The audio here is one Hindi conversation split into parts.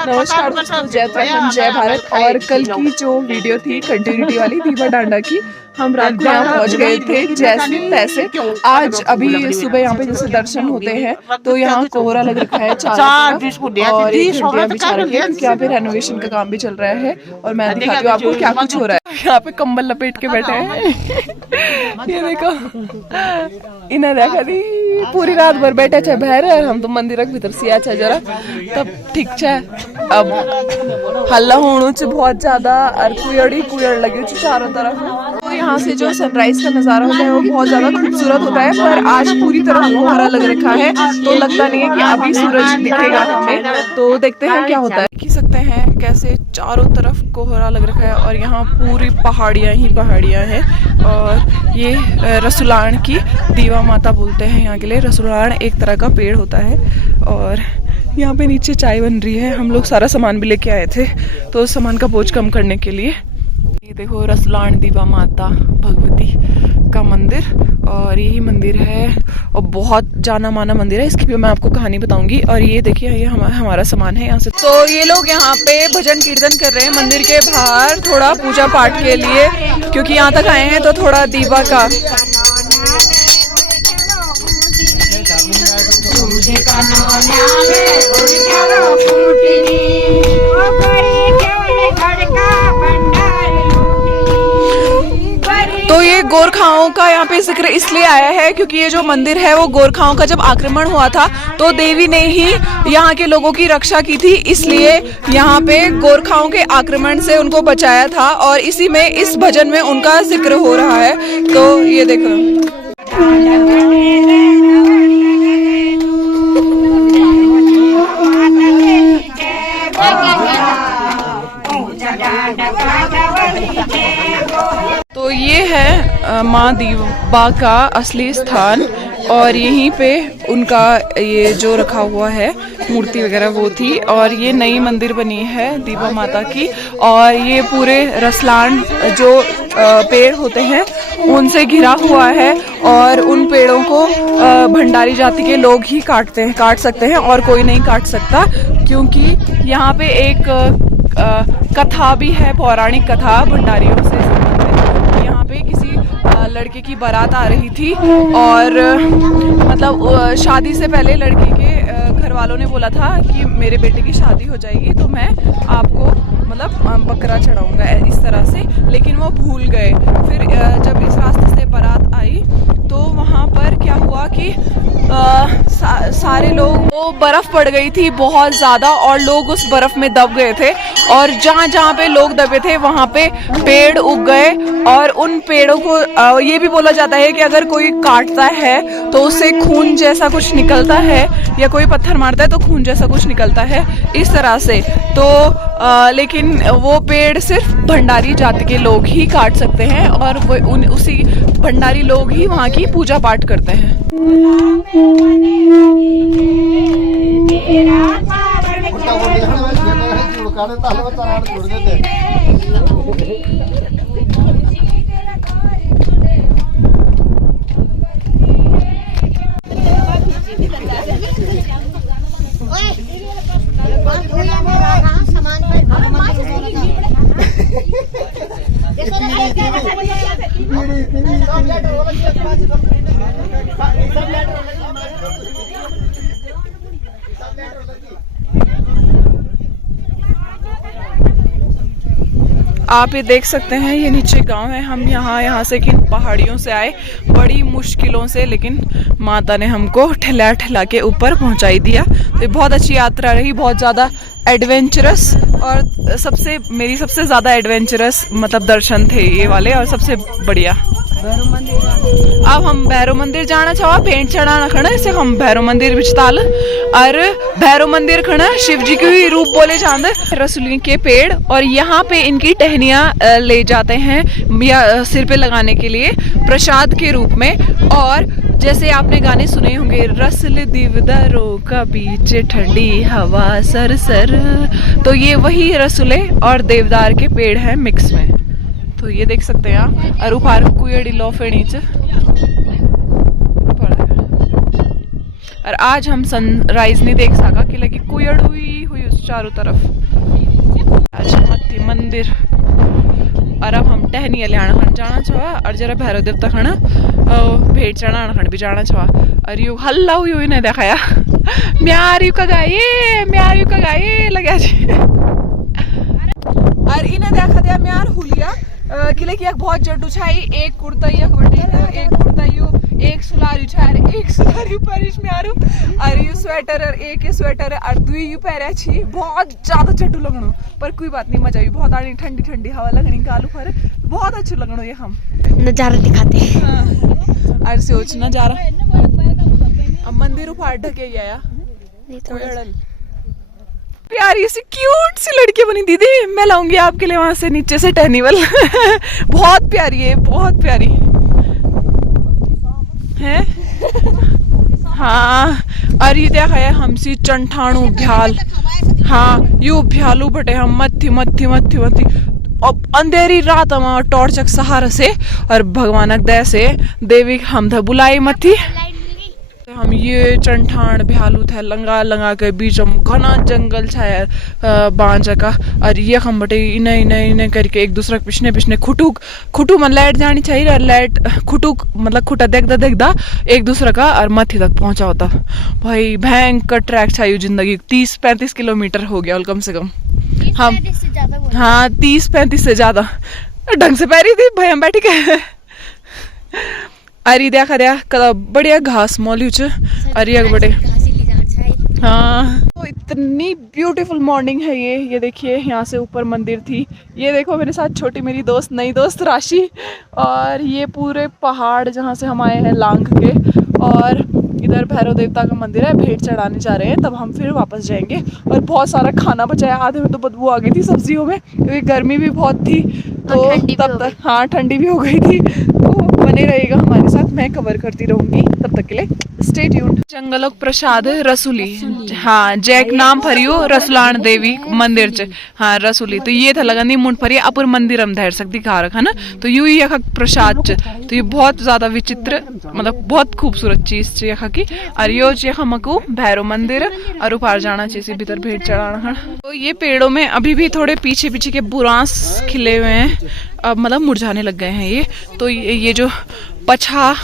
नमस्कार दोस्तों, जय उत्तराखंड, जय भारत। और कल की जो वीडियो थी कंटिन्यूटी वाली दीवा डांडा की, हम रात को यहाँ पहुँच गए थे जैसे तैसे। आज अभी सुबह यहाँ पे जैसे दर्शन होते हैं तो यहाँ कोहरा लग रखा है चारों तरफ और एक घंटियाँ बिछा रखी है क्योंकि यहाँ पे रेनोवेशन का काम भी चल रहा है। और मैं दिखाती हूँ आपको क्या कुछ हो रहा है। यहाँ पे कंबल लपेट के बैठे हैं। ये देखो, इन्हें देखा दी पूरी रात भर बैठे थे बहर। हम तो मंदिर के भीतर से आछा जरा तब ठीक है। अब हल्ला होने से बहुत ज्यादा और कुयड़ लगी चारों तरफ। तो यहाँ से जो सनराइज का नजारा होता है वो बहुत ज्यादा खूबसूरत होता है, पर आज पूरी तरह कोहरा लग रखा है तो लगता नहीं है कि अभी सूरज दिखेगा हमें। तो देखते हैं क्या होता है। देख सकते हैं कैसे चारों तरफ कोहरा लग रखा है और यहाँ पूरी पहाड़ियाँ ही पहाड़ियाँ हैं। और ये रसुलान की दीवा माता बोलते हैं यहाँ के लिए। रसुलान एक तरह का पेड़ होता है और यहाँ पे नीचे चाय बन रही है। हम लोग सारा सामान भी लेके आए थे तो सामान का बोझ कम करने के लिए। ये देखो रसुलान दीवा माता भगवती का मंदिर, और यही मंदिर है और बहुत जाना माना मंदिर है। इसकी भी मैं आपको कहानी बताऊंगी। और ये देखिए, ये हमारा सामान है यहाँ से। तो ये लोग यहाँ पे भजन कीर्तन कर रहे हैं मंदिर के बाहर, थोड़ा पूजा पाठ के लिए, क्योंकि यहाँ तक आए हैं तो थोड़ा दीवा का तो ये गोरखाओं का यहाँ पे जिक्र इसलिए आया है क्योंकि ये जो मंदिर है वो गोरखाओं का जब आक्रमण हुआ था तो देवी ने ही यहाँ के लोगों की रक्षा की थी, इसलिए यहाँ पे गोरखाओं के आक्रमण से उनको बचाया था। और इसी में इस भजन में उनका जिक्र हो रहा है। तो ये देखो, तो ये है माँ दीवा का असली स्थान। और यहीं पे उनका ये जो रखा हुआ है मूर्ति वगैरह वो थी। और ये नई मंदिर बनी है दीवा माता की। और ये पूरे रसलान जो पेड़ होते हैं उनसे घिरा हुआ है और उन पेड़ों को भंडारी जाति के लोग ही काट सकते हैं और कोई नहीं काट सकता, क्योंकि यहाँ पे एक कथा भी है, पौराणिक कथा भंडारियों से संबंधित। यहाँ पे किसी लड़के की बारात आ रही थी और मतलब शादी से पहले लड़के के घर वालों ने बोला था कि मेरे बेटे की शादी हो जाएगी तो मैं आपको मतलब बकरा चढ़ाऊंगा इस तरह से, लेकिन वो भूल गए। फिर जब इस रास्ते से बारात आई तो वहाँ पर क्या हुआ कि सारे लोग, वो बर्फ पड़ गई थी बहुत ज़्यादा और लोग उस बर्फ में दब गए थे। और जहाँ जहाँ पे लोग दबे थे वहाँ पे पेड़ उग गए और उन पेड़ों को ये भी बोला जाता है कि अगर कोई काटता है तो उससे खून जैसा कुछ निकलता है, या कोई पत्थर मारता है तो खून जैसा कुछ निकलता है इस तरह से। तो लेकिन वो पेड़ सिर्फ भंडारी जाति के लोग ही काट सकते हैं और वो उसी भंडारी लोग ही वहाँ की पूजा पाठ करते हैं। आप ये देख सकते हैं, ये नीचे गांव है। हम यहाँ से किन पहाड़ियों से आए बड़ी मुश्किलों से, लेकिन माता ने हमको ठहला ठहला के ऊपर पहुंचाई दिया। तो बहुत अच्छी यात्रा रही, बहुत ज़्यादा एडवेंचरस। और मेरी सबसे ज़्यादा एडवेंचरस मतलब दर्शन थे ये वाले, और सबसे बढ़िया। अब हम भैरव मंदिर जाना चाहो, पेंट चढ़ाना खड़ा इसे हम भैरव मंदिर बिचताल। और भैरव मंदिर खड़ा शिव जी के ही रूप बोले जाते, रसुली के पेड़। और यहाँ पे इनकी टहनियाँ ले जाते हैं या सिर पे लगाने के लिए प्रसाद के रूप में। और जैसे आपने गाने सुने होंगे, रसल दिवदारो का बीच ठंडी हवा सर सर, तो ये वही रसुले और देवदार के पेड़ हैं मिक्स में। तो ये देख सकते हैं आप। और ऊपर कुएड़ी लॉफे नीचे। और आज हम सनराइज नहीं देख सका कि लगी कुएड़ हुई चारों तरफ। आज मत्थी मंदिर और अब हम टहनी लियाण खण जाना छवा और जरा भैरव देवता खण भेंट चढ़ाण खण भी जाना छवा। और यू हल्ला यू ने देखाया म्यारी का गाये लगा जी। और इन्हें देखा दिया म्यार हुलिया किले की एक बहुत जड्डू छाई एक कुर्ता एक बटे एक कुर्ता यू एक सुलारी छार एक सुलारी परिश म्यारू और यू स्वेटर और एक स्वेटर और दुई यू पहरे छी बहुत ज्यादा जड्डू लगणो पर कोई बात नहीं मजा भी बहुत आनी ठंडी ठंडी हवा लगनी कालू पर बहुत अच्छे लगणो ये हम नजारा दिखाते हैं। हाँ। और सोच नजारा अब मंदिर उपाड़ ढके आया प्यारी सी क्यूट सी लड़की बनी दीदी, मैं लाऊंगी आपके लिए वहां से नीचे से टहनीवल बहुत प्यारी है, बहुत प्यारी है। हाँ और ये देखा है हमसी चंठाणु भ्याल। हाँ यू भ्यालू बटे हम मत्थी मत्थी मत्थी मत्थी अब अंधेरी रात हम टॉर्चक सहारा से और भगवानक दया से देवी हम थे बुलाई मत्थी हम ये चंठान भ्यालू थे लंगा लंगा के बीच में घना जंगल छाया बांझा का और ये हम बटे इन्हें करके एक दूसरे पिछने पिछने खुटू में लाइट जानी चाहिए और लाइट खुटू मतलब खुटा देखदा एक दूसरे का और मथी तक पहुंचा होता। भाई भयंकर ट्रैक चाहिए जिंदगी 30-35 किलोमीटर हो गया कम से कम हम। हाँ 30-35 से ज्यादा ढंग से पैरी थी भाई हम बैठी के अरे देखा कदा बढ़िया घास मौल्यू अरे बड़े। हाँ तो इतनी ब्यूटीफुल मॉर्निंग है ये देखिए यहाँ से ऊपर मंदिर थी। ये देखो मेरे साथ छोटी मेरी दोस्त नई दोस्त राशि और ये पूरे पहाड़ जहाँ से हम आए हैं लांग के और इधर भैरव देवता का मंदिर है। भेंट चढ़ाने जा रहे हैं तब हम फिर वापस जाएंगे और बहुत सारा खाना बचाया आधे में तो बदबू आ गई थी सब्जियों में क्योंकि गर्मी भी बहुत थी तो तब तक हाँ ठंडी भी हो गई थी तो बने रहेगा हमारे साथ, मैं कवर करती रहूंगी तब तक के लिए स्टे ट्यून्ड। जंगलोक प्रसाद रसूली हाँ जैक नाम फरियो रसुलान देवी मंदिर च हाँ रसूली तो ये था लगनी मुंड फरी अपुर मंदिर हम धैर सकती खा रखा ना तो यू यख प्रसाद च तो ये बहुत ज्यादा विचित्र मतलब बहुत खूबसूरत चीज च यख की और यो यख हमको भैरव मंदिर और ऊपर जाना चाहिए भीतर भेंट चढ़ाना। तो ये पेड़ों में अभी भी थोड़े पीछे पीछे के बुरांस खिले हुए हैं अब मतलब मुरझाने लग गए हैं ये। तो ये जो पछा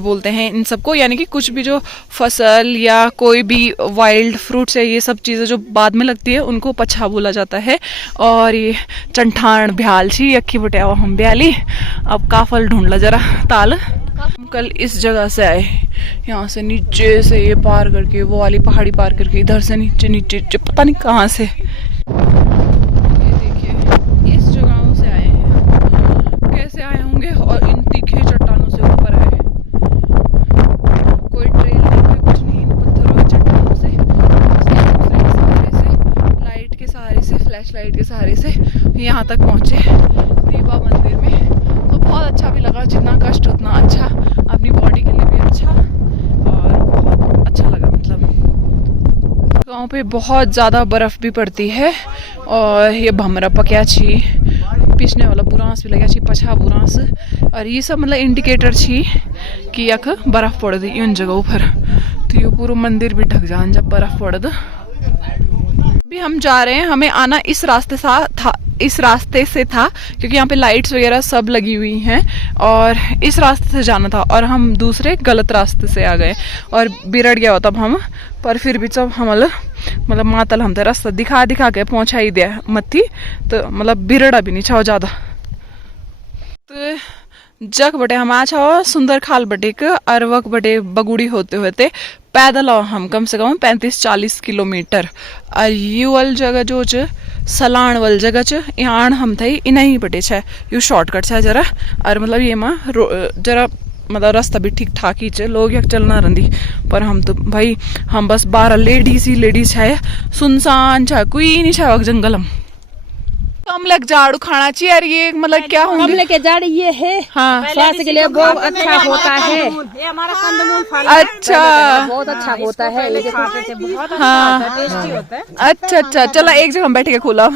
बोलते हैं इन सबको यानी कि कुछ भी जो फसल या कोई भी वाइल्ड फ्रूट्स है ये सब चीज़ें जो बाद में लगती है उनको पछा बोला जाता है। और ये चंठान भ्याल छी अक्खी बटे हम ब्याली अब काफल ढूंढ ला जरा ताल। कल इस जगह से आए यहाँ से नीचे से ये पार करके वो वाली पहाड़ी पार करके इधर से नीचे नीचे पता नहीं कहाँ से ये देखिए इस जगहों से आए हैं कैसे आए होंगे और इन तीखे चट्टानों से ऊपर आए कोई ट्रेल नहीं कोई कुछ नहीं इन पत्थरों और चट्टानों से लाइट के सहारे से फ्लैश लाइट के सहारे से यहाँ तक पहुँचे दीवा मंदिर में। तो बहुत अच्छा भी लगा जितना कष्ट उतना अच्छा अपनी बॉडी के लिए भी अच्छा और बहुत अच्छा लगा। मतलब गाँव पे बहुत ज़्यादा बर्फ़ भी पड़ती है और ये भमरा पक्या छी पिछने वाला बुरांस भी लगा छी पछा बुरांस और ये सब मतलब इंडिकेटर छी कि यख बर्फ़ पड़ दी इन जगहों पर। तो ये पूरा मंदिर भी ढक जान जब बर्फ़ पड़ दो। अभी हम जा रहे हैं हमें आना इस रास्ते से था क्योंकि यहाँ पे लाइट्स वगैरह सब लगी हुई हैं और इस रास्ते से जाना था और हम दूसरे गलत रास्ते से आ गए और बिगड़ गया हो तब हम पर फिर भी जब हम मतलब मातल हम रास्ता दिखा के पहुँचा ही दिया मत्थी तो मतलब बिरड़ा भी नहीं छाओ ज़्यादा। तो जग बटे हम आ सुंदर खाल बटे के अरवक बटे बगुड़ी होते होते पैदल आओ हम कम से कम 35-40 किलोमीटर और यू वाल जगह जो सलाण वाल जगह च यहाँ हम थे इन ही बटे छे यू शॉर्टकट छे जरा और मतलब ये माँ जरा मतलब रास्ता भी ठीक ठाक ही लोग यक चलना रही पर हम तो भाई हम बस 12 लेडीज है सुनसान छा कोई नहीं छा जंगल हम कमलक झाड़ू खाना चाहिए यार ये मतलब क्या होंगे कमल के झाड़ ये है हाँ स्वास्थ्य के लिए बहुत अच्छा होता है ये हमारा कंदमूल फल अच्छा बहुत अच्छा होता है ये खाते से बहुत हाँ टेस्टी होता है। अच्छा चला एक जगह हम बैठ के खोला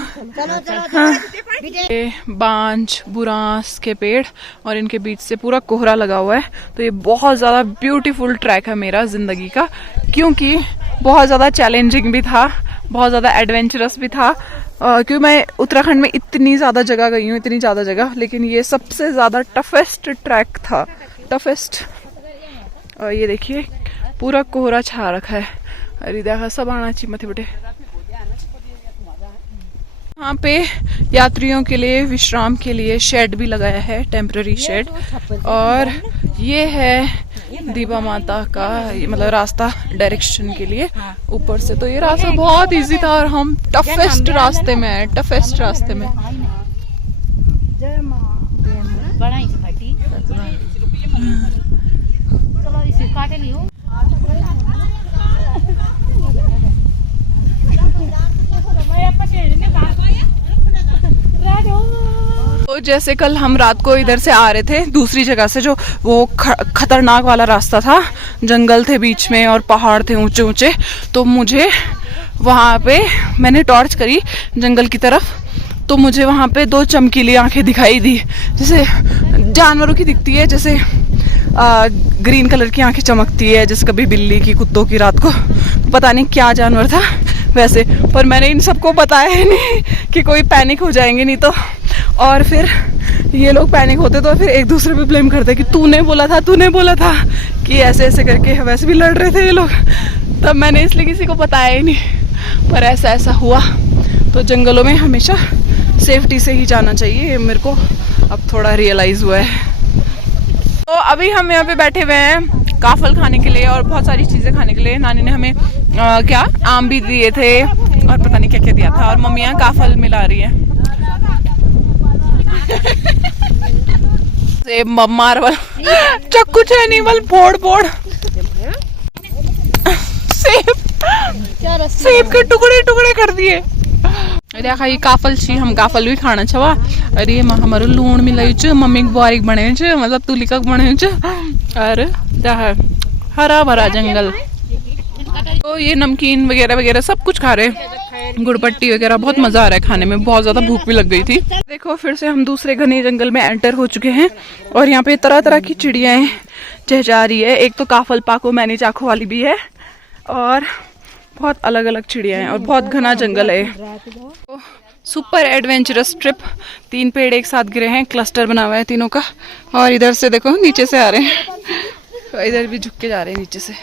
ये बांझ बुरांस के पेड़ और इनके बीच से पूरा कोहरा लगा हुआ है। तो ये बहुत ज़्यादा ब्यूटीफुल ट्रैक है मेरा ज़िंदगी का क्योंकि बहुत ज़्यादा चैलेंजिंग भी था बहुत ज़्यादा एडवेंचरस भी था, क्योंकि मैं उत्तराखंड में इतनी ज़्यादा जगह गई हूँ, इतनी ज़्यादा जगह, लेकिन ये सबसे ज़्यादा टफेस्ट ट्रैक था, टफेस्ट। और ये देखिए पूरा कोहरा छा रखा है, अरे देखा सब आना चाहिए मथे बटे। यहाँ पे यात्रियों के लिए विश्राम के लिए शेड भी लगाया है, टेम्पररी शेड। और ये है दीबा माता का मतलब रास्ता डायरेक्शन के लिए ऊपर से। तो ये रास्ता बहुत इजी था और हम टफेस्ट रास्ते में है, टफेस्ट रास्ते में। तो जैसे कल हम रात को इधर से आ रहे थे दूसरी जगह से, जो वो खतरनाक वाला रास्ता था, जंगल थे बीच में और पहाड़ थे ऊंचे ऊंचे, तो मुझे वहाँ पे मैंने टॉर्च करी जंगल की तरफ, तो मुझे वहाँ पे दो चमकीली आंखें दिखाई दी, जैसे जानवरों की दिखती है, जैसे ग्रीन कलर की आंखें चमकती है, जैसे कभी बिल्ली की, कुत्तों की। रात को पता नहीं क्या जानवर था वैसे, पर मैंने इन सबको बताया ही नहीं कि कोई पैनिक हो जाएंगे नहीं तो। और फिर ये लोग पैनिक होते तो फिर एक दूसरे पे ब्लेम करते कि तूने बोला था कि ऐसे ऐसे करके। वैसे भी लड़ रहे थे ये लोग, तब मैंने इसलिए किसी को बताया ही नहीं, पर ऐसा ऐसा हुआ। तो जंगलों में हमेशा सेफ्टी से ही जाना चाहिए, मेरे को अब थोड़ा रियलाइज हुआ है। तो अभी हम यहाँ पे बैठे हुए हैं काफल खाने के लिए और बहुत सारी चीजें खाने के लिए। नानी ने हमें क्या आम भी दिए थे और पता नहीं क्या क्या दिया था, और मम्मी यहाँ काफल मिला रही है। सेब मार्बल चक्कू छेनी बल फोड़ सेब के टुकड़े कर दिए। अरे खाई काफल छी, हम काफल भी खाना छवा। अरे हमारो लूण मिलाई छ, मम्मी बारीक बने छ, मतलब तुलिका बने छ। अरे हरा भरा जंगल। तो ये नमकीन वगैरह वगैरह सब कुछ खा रहे, गुड़पट्टी वगैरह, बहुत मजा आ रहा है खाने में। बहुत ज्यादा भूख भी लग गई थी। देखो फिर से हम दूसरे घने जंगल में एंटर हो चुके हैं और यहाँ पे तरह तरह की चिड़ियाएं चहचहा रही है। एक तो काफल पाको मैनी चाखो वाली भी है और बहुत अलग अलग चिड़िया हैं और बहुत घना जंगल है। तो सुपर एडवेंचरस ट्रिप। 3 पेड़ एक साथ गिरे हैं, क्लस्टर बना हुआ है तीनों का। और इधर से देखो नीचे से आ रहे हैं, तो इधर भी झुक के जा रहे हैं नीचे से,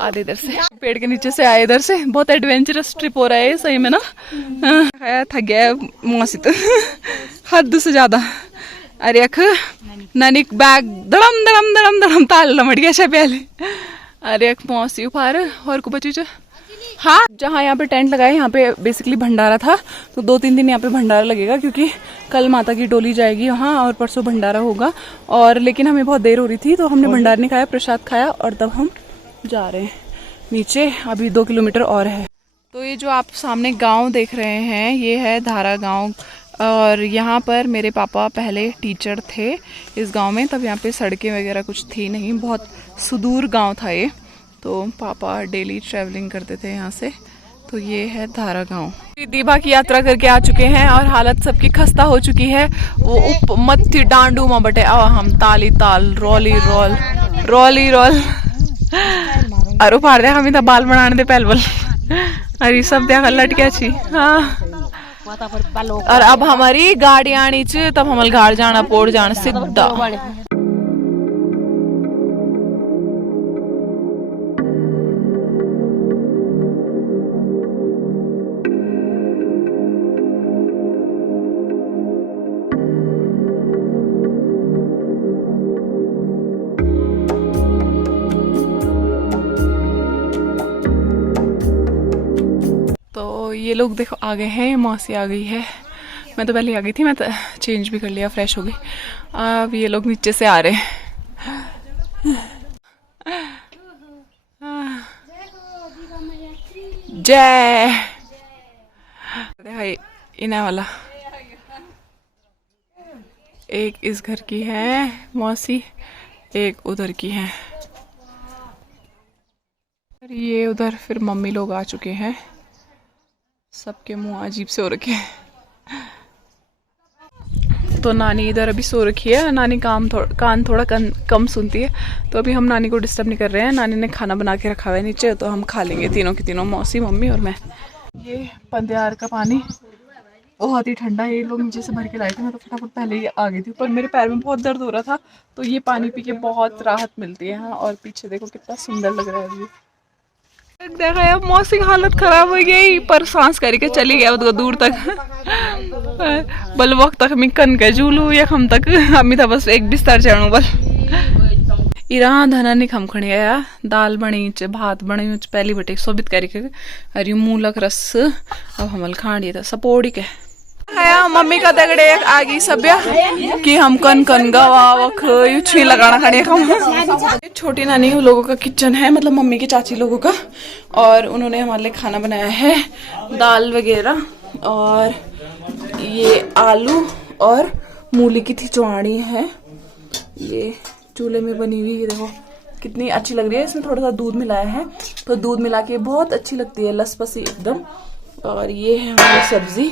आधे इधर से पेड़ के नीचे से आए इधर से। बहुत एडवेंचरस ट्रिप हो रहा है सही में ना। थक गया मौसी तो हद से ज्यादा। अरे अख नानी बैग धड़म धड़म धड़म धड़म ताल लमट गया शे पहले। अरे अख मौसी उफार और को बची। हाँ, जहाँ यहाँ पे टेंट लगाए यहाँ पे बेसिकली भंडारा था, तो 2-3 दिन यहाँ पे भंडारा लगेगा, क्योंकि कल माता की डोली जाएगी वहाँ और परसों भंडारा होगा। और लेकिन हमें बहुत देर हो रही थी तो हमने भंडारा नहीं खाया, प्रसाद खाया और तब हम जा रहे हैं नीचे। अभी 2 किलोमीटर और है। तो ये जो आप सामने गाँव देख रहे हैं ये है धारा गाँव। और यहाँ पर मेरे पापा पहले टीचर थे इस गांव में, तब यहाँ पे सड़कें वगैरह कुछ थी नहीं, बहुत सुदूर गांव था ये। तो पापा डेली ट्रैवलिंग करते थे यहाँ से। तो ये है धारा गांव। दीबा की यात्रा करके आ चुके हैं और हालत सबकी खस्ता हो चुकी है। वो उप मत्थी डांडू में बटे हम ताली ताल रोली रोल अरे फाड़ दे हमें तो बाल बनाने दे पहल बल। अरे सब देखा लटकिया छी। हाँ, और अब हमारी गाड़ी आनी च, तब हमारे घर जाना पोड़ जाना सीधा। तो ये लोग देखो आ गए हैं, मौसी आ गई है। मैं तो पहले आ गई थी, मैं तो चेंज भी कर लिया, फ्रेश हो गई। अब ये लोग नीचे से आ रहे हैं। जय इना वाला। एक इस घर की है मौसी, एक उधर की है। ये उधर फिर मम्मी लोग आ चुके हैं। सबके मुंह अजीब से हो रखे हैं। तो नानी इधर अभी सो रखी है। नानी कान थोड़ा कम सुनती है, तो अभी हम नानी को डिस्टर्ब नहीं कर रहे हैं। नानी ने खाना बना के रखा हुआ है नीचे, तो हम खा लेंगे तीनों की तीनों, मौसी, मम्मी और मैं। ये पंद्यार का पानी बहुत ही ठंडा है। ये लोग नीचे से भर के लाए थे, मैं तो फटाफट पहले ही आ गई थी, पर मेरे पैर में बहुत दर्द हो रहा था, तो ये पानी पी के बहुत राहत मिलती है। हाँ, और पीछे देखो कितना सुंदर लग रहा है अभी। देखा यार मौसी की हालत खराब हो गई, पर सांस करके चली गया तो दूर तक बल वक्त तक मैं कन के झूलू या हम तक हमी था बस एक बिस्तर चढ़ू बल इरा धना नहीं खम खड़ी आया। दाल बनी च भात बनी पहली बटे सोबित करके अरे मूलक रस अब हमल खाड़ी था सपोड़ी के आया। मम्मी का दगड़े आगी सभ्या कि हम कन कन गवावक छुई लगाना खड़े हम। छोटी नानी लोगों का किचन है, मतलब मम्मी के चाची लोगों का, और उन्होंने हमारे लिए खाना बनाया है, दाल वगैरह, और ये आलू और मूली की खिचवाड़ी है। ये चूल्हे में बनी हुई, देखो कितनी अच्छी लग रही है। इसमें थोड़ा सा दूध मिलाया है, तो दूध मिला के बहुत अच्छी लगती है, लसपसी एकदम। और ये है हमारी सब्जी,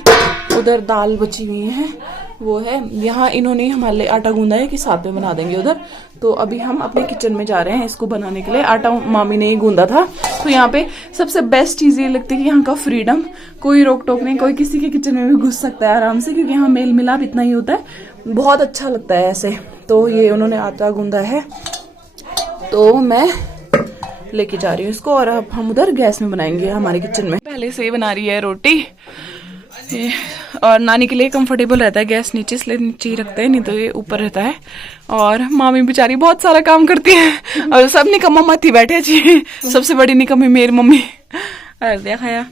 उधर दाल बची हुई है वो है। यहाँ इन्होंने हमारे लिए आटा गूंदा है कि साथ में बना देंगे उधर, तो अभी हम अपने किचन में जा रहे हैं इसको बनाने के लिए। आटा मामी ने ही गूंदा था। तो यहाँ पे सबसे बेस्ट चीज ये लगती है कि यहाँ का फ्रीडम, कोई रोक टोक नहीं, कोई किसी के किचन में भी घुस सकता है आराम से, क्योंकि यहाँ मेल मिलाप इतना ही होता है, बहुत अच्छा लगता है ऐसे। तो ये उन्होंने आटा गूंदा है, तो मैं लेके जा रही हूँ इसको, और अब हम उधर गैस में बनाएंगे हमारे किचन में। पहले से ही बना रही है रोटी, और नानी के लिए कंफर्टेबल रहता है गैस नीचे, इसलिए नीचे ही रखते हैं, नहीं तो ये ऊपर रहता है। और मामी बेचारी बहुत सारा काम करती है, और सब निकम्मा मत ही बैठे जी, सबसे बड़ी निकम्मी मेरी मम्मी। अरे देखा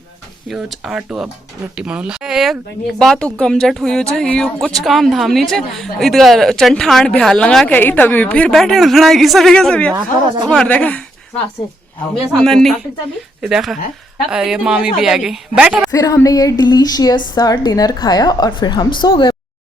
यो आटो अब रोटी बनोला बात गमजट हुई यो कुछ काम धाम नहीं चे इधर चंठान बिहार लगा के तभी फिर बैठे खड़ाएगी सभी का सभी। और देखा नन्नी देखा, अरे मामी भी आ गई बैठा। फिर हमने ये डिलीशियस सा डिनर खाया और फिर हम सो गए।